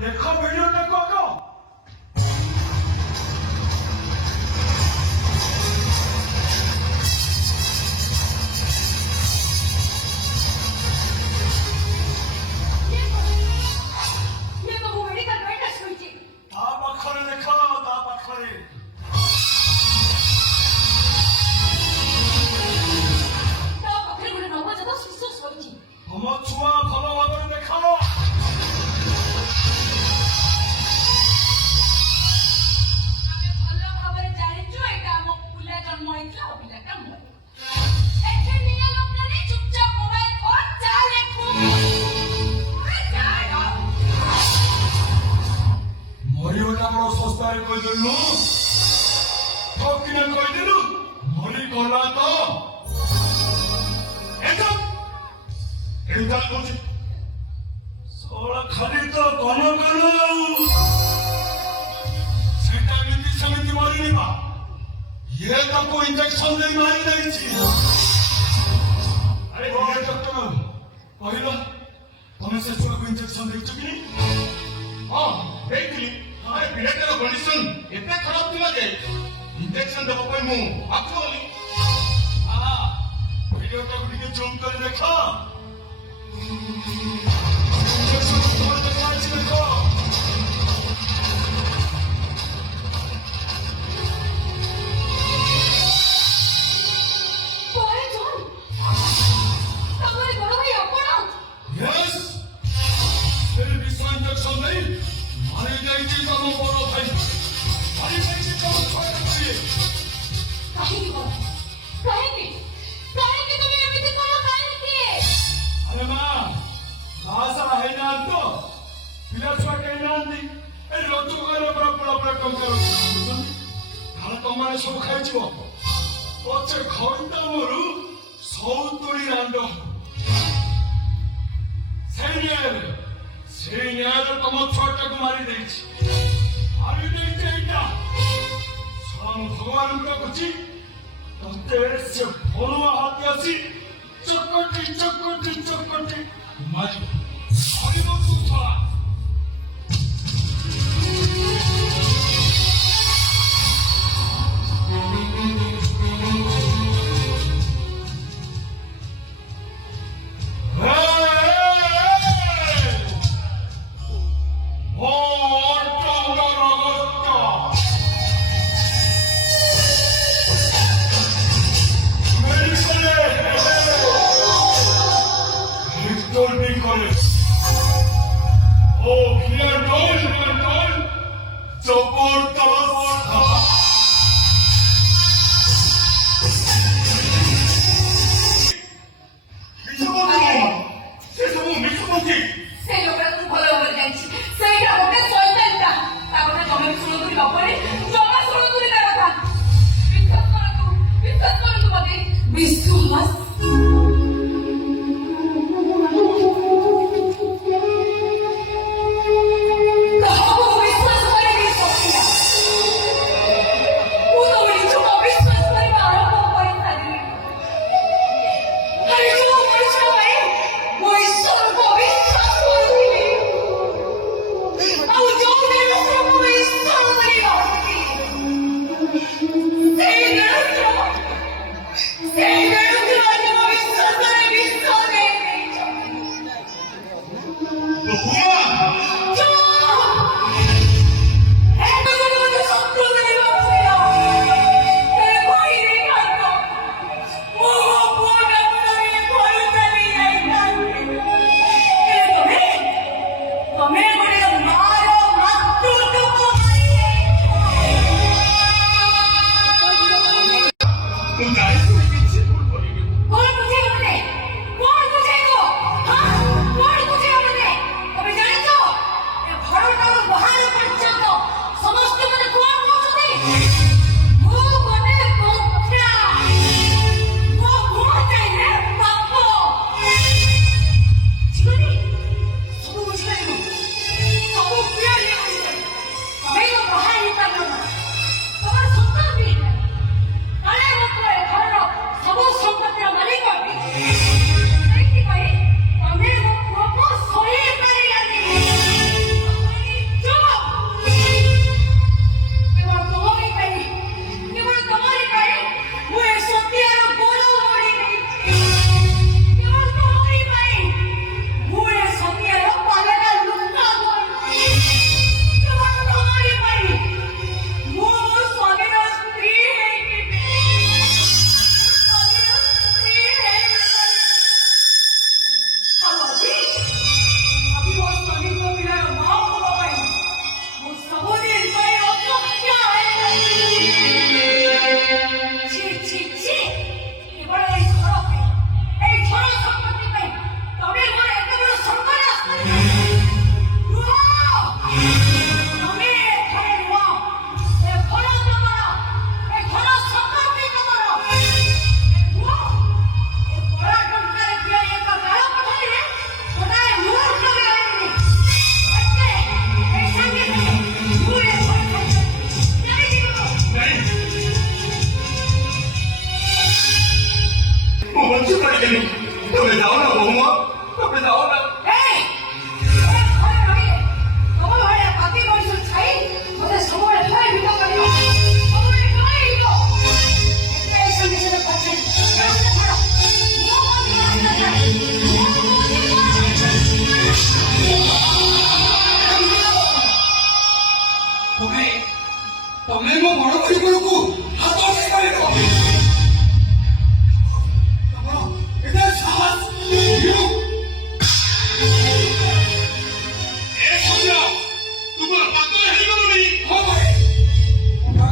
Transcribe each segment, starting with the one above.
देखो वीडियो देखो तो ता पाखरे देखो ता पाखरे हम छुआ भल भाव देखो मरिबा बड़ सस्तार कहीदेलु ठकिना कहीदेलु मरी गला तो खाली तो कन कन सेमिति मरिनी ये ताको इंजेक्शन दे मारी देछि अरे डॉक्टर कहला तुम से छुआ को इंजेक्शन देछ कि नहीं हां देखली अरे पिलाटर कंडीशन एते खराब थिला जे इंजेक्शन देबो पई मु आखो गली वीडियो तो वीडियो जूम कर देखा इंजेक्शन नहीं मारी जाइए तुम बड़ भाई मारी जाइए तुम छोड़ दीजिए अरे माँ भाषा है ना तो पिला छुआ कहीं ना दी ए रोतु को बड़ा बड़ा बड़ा कम करो खाना तो हमारे सब खाई जीवो पचे खइता मोरु 70 रांड সেই ন্যায় তোমার ছোটটাকে মারি দিয়েছি আমি দেখছি এইটা স্বয়ং ভগবানকে বুঝি ততে সে ফলুয়া হাতে আসি চকটি চকটি চকটি মারি আমি বলছি ছড়া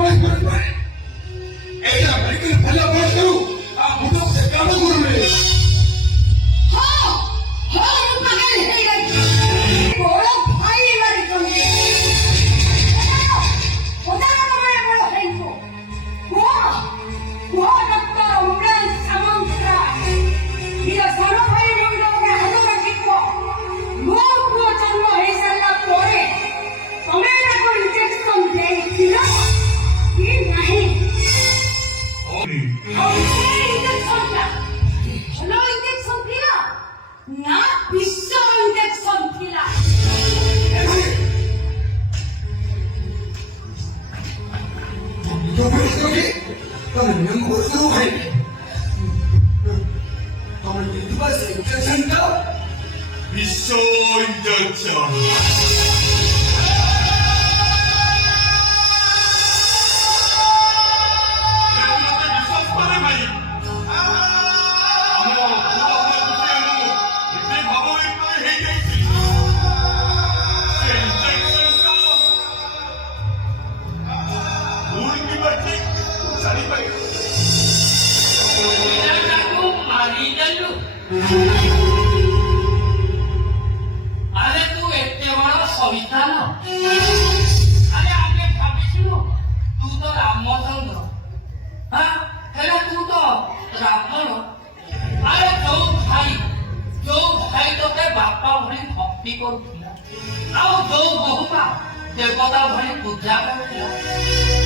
বয়স করে এইটা মেডিকেল ভালো বয়স করু আর মোটো সে কাম করবে না বিশ্ব ইঞ্জেকশন ଥିଲା जो बयस करोगे तब नंबर शुरू है তোমার দিবস ইনজেকশনটা বিশ্ব ইঞ্জেকশন বিশ্বাস করে ভাই ପିଲାଟାକୁ ମାରିଦେଲୁ ଆରେ ତୁ ଏତେ ବଡ଼ ସବିଧାନ ଆରେ ଆମେ ଭାବିଥିଲୁ ତୁ ତ ରାମଚନ୍ଦ୍ର ହେଲେ ତୁ ତ ରାବଣ ଆରେ ଯୋଉ ଭାଇ ତୋତେ ବାପା ଭଳି ଭକ୍ତି କରୁଥିଲା ଆଉ ଯୋଉ ବହୁମା ଦେବତା ଭଳି ପୂଜା କରୁଥିଲା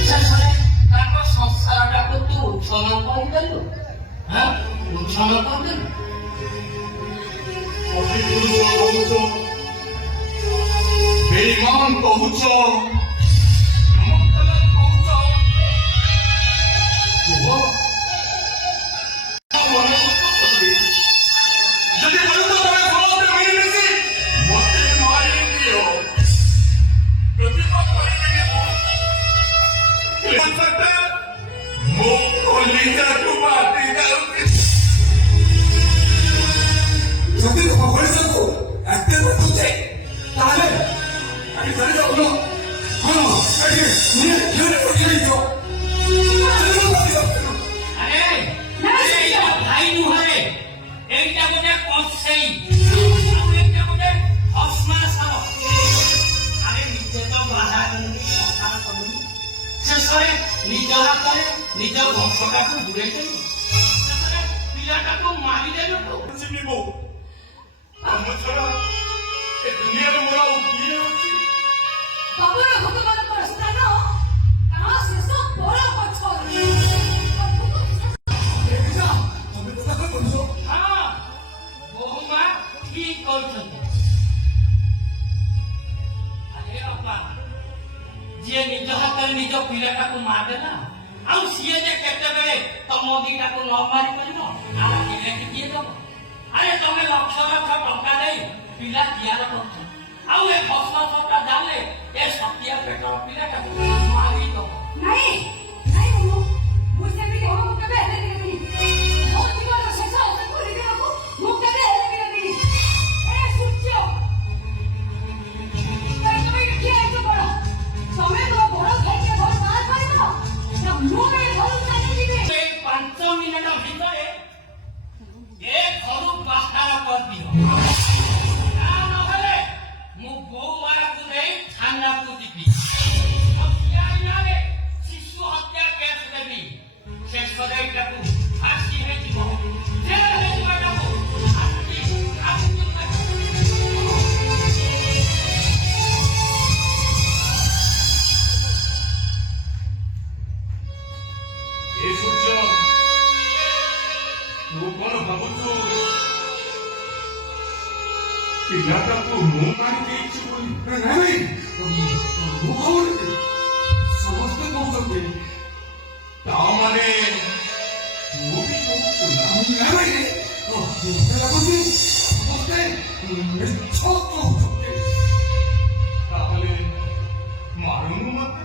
ଶେଷରେ ତାଙ୍କ ସଂସାରଟାକୁ ତୁ ଉଚ୍ଛନ କରିଦେଲୁ ଉଚ୍ଛନ କରିଦେଲୁ ବେଇମାନ କହୁଛ ଯଦି ପାରୁଛ ତମେ ସମସ୍ତେ ମିଳିମିଶି ମତେ ମାରିଦିଅ ପ୍ରତିବାଦ କରିବେନି ମୋ କଲିଜାକୁ ମାଟି ଯାଉଛି ଯଦି ତମ ବୟସକୁ ଏତେ ରଖୁଛେ ତାହେଲେ আমি জানি যাবো হ্যাঁ এটি নিয়ে খেলে পড়ে যাইছো আরে এইটা ভাই নুহে এইটা গোটে কষেই ଆଉ এইটা গোটে ଅସ୍ମା ସାବ ଆରେ ନିଜେ ତ ବାହା ସଂସାର କଲୁ ଶେଷରେ ନିଜ ହାତରେ ନିଜ ବଂଶଟାକୁ ଦୂରେଇ ଦେଲୁ ଶେଷରେ ପିଲାଟାକୁ ମାରିଦେଲୁ ତୁ ଚିହ୍ନିବୁ ଆମ ଛଡା ଏ ଦୁନିଆରେ ମୋର ଆଉ କିଏ ଅଛି ବାବୁର ଭଗବାନଙ୍କର ସ୍ଥାନ କାହା ଶେଷ ବଳ ପଛରେ তুমি কথা বলছো ହଁ ବହୁମା ଠିକ କହୁଛନ୍ତି ଆରେ ଅପା ଯିଏ ନିଜ ହାତରେ ନିଜ ପିଲାଟାକୁ ମାରିଦେଲା ଆଉ ସିଏ ଯେ କେତେବେଳେ ତମ ଦିଟାକୁ ନ ମାରି ପାରିବ ଆଉ ପିଲାଟି କିଏ ଦବ ଆରେ ତମେ ଲକ୍ଷ ଲକ୍ଷ ଟଙ୍କା ଦେଇ ପିଲା ତିଆର କରୁଛ ଆଉ ଏ ଫସଲଟା ଜାଣିଲେ ଏ ସତିଆ ପେଟର ପିଲାଟାକୁ ମାରିଦବ ନାଇଁ ନାଇଁ ମୁଁ ସେମିତି ହବ କେବେ ହେଲେ ଦେବିନି ମୋ ଜୀବନ ଶେଷ ତାକୁ ହୃଦୟକୁ ମୁଁ କେବେ ହେଲେ ଦେବିନି ଏ ସୂର୍ଯ୍ୟ ତମେ କିଏ ଏତେ ବଡ଼ ତମେ ମୋ ବଡ଼ ଭାଇকে ଘର ବାହାର କରିଦେଲ ନା ମୁଁ ଏ ଘରକୁ ଚାଲିଯିବି এই 5 মিনিট ভিতরে এ ঘরু বাহার করদিও তা নহলে মু বউ মারাকু নেই থানাকু দিবি হত্যারে শিশু হত্যা কেস দেবি শেষরে এটাকু ফাঁসি হয়েছিল জেল হয়েছিল এটাকু ଏ ସୂର୍ଯ୍ୟ ତୁ କଣ ଭାବୁଛୁ ପିଲାଟାକୁ ମୁଁ ମାରି ଦେଇଛି ବୋଲି ନାଇଁ ମୁଁ କହୁନି ସମସ୍ତେ କହୁଛନ୍ତି ତାମାନେ ତୁ ବି କହୁଛୁ ନା ନାଇଁ ମତେ ଲାଗୁଛି ସମସ୍ତେ ମିଛ କହୁଛନ୍ତି ତାହେଲେ ମାରୁନୁ ମତେ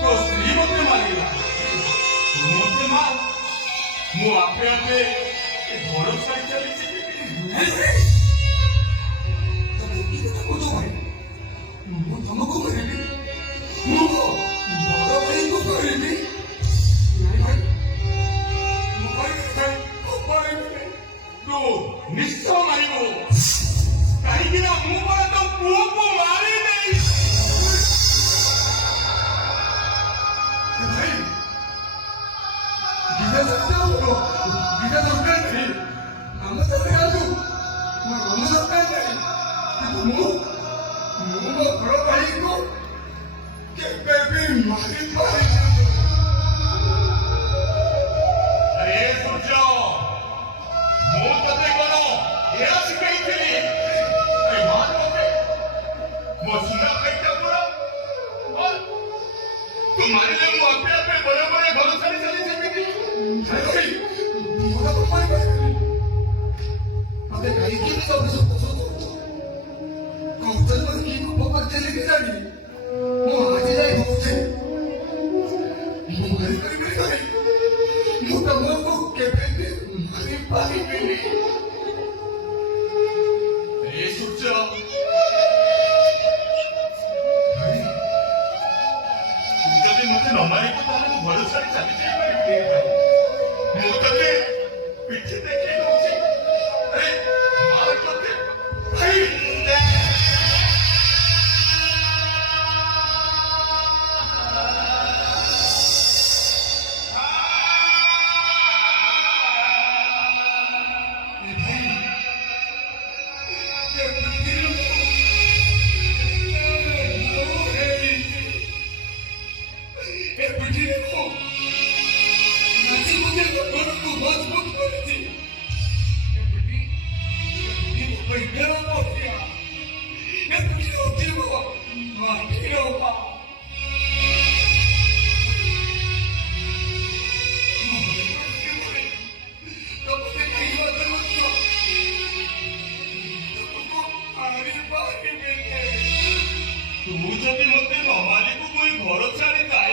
ତୋ ସ୍ତ୍ରୀ ମତେ ମାରିଲା ତୁ ମତେ ମାର ମୁଁ ଆପେ ଆପେ ଏ ଘର ଛାଡ଼ି ଚାଲିଛି ତମେ ଏତିକି କଥା କହୁଛ ଭାଇ ମୁଁ ତମକୁ ମାରିବି ମୁଁ ବଡ଼ ଆରେ ସୂର୍ଯ୍ୟ ମୁଁ ତତେ କଣ ଏହା ଶିଖେଇଥିଲି ଆରେ ମାନ ମତେ ମୋ ସୁନା ଖାଇଟା ପୁରା ତୁ ମାରିଲେ ମୁଁ ଆପେ ଆପେ ବଳେ ବଳେ ଘର ଛାଡ଼ି ଚାଲି ଯିବି ମୋତେ କାହିଁକି ସବୁ ସବୁ କୌଶଳ କି ଉପକାର ଚାଲି ଜାଣି ମୁଁ ଆଜି ଯାଇ ପହଞ୍ଚେ ମୁଁ କରିପାରିବି ମୁଁ ତମକୁ କେବେ ବି ମାରିପାରିବିନି ଏ ସୂର୍ଯ୍ୟ ତୁ ଯଦି ମୋତେ ନ ମାରିବୁ ତାହେଲେ ମୁଁ ଘର ଛାଡ଼ି ଚାଲି ଯାଇପାରିବି ମୁଁ ତତେ ପିଠି ଦେଖେଇ ଦଉଛି ଆରେ ମାର ତତେ ତୁ ଯଦି ମୋତେ ନ ମାରିବୁ ମୁଁ ଏ ଘର ଛାଡ଼ି ଯାଇ